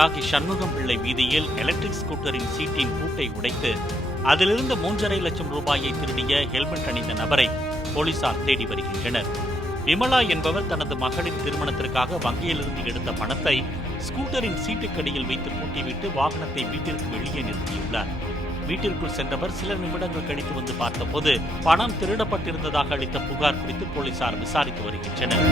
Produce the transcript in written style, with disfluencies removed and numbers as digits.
தியாகி சண்முகம் பிள்ளை வீதியில் எலக்ட்ரிக் ஸ்கூட்டரின் சீட்டின் பூட்டை உடைத்து அதிலிருந்து 3.5 லட்சம் ரூபாயை திருடிய ஹெல்மெட் அணிந்த நபரை போலீசார் தேடி வருகின்றனர். விமலா என்பவர் தனது மகளின் திருமணத்திற்காக வங்கியிலிருந்து எடுத்த பணத்தை ஸ்கூட்டரின் சீட்டுக்கடியில் வைத்து பூட்டிவிட்டு வாகனத்தை வீட்டிற்கு வெளியே நிறுத்தியுள்ளார். வீட்டிற்குள் சென்றவர் சில நிமிடங்கள் கழித்து வந்து பார்த்தபோது பணம் திருடப்பட்டிருந்ததாக அளித்த புகார் குறித்து போலீசார் விசாரித்து வருகின்றனர்.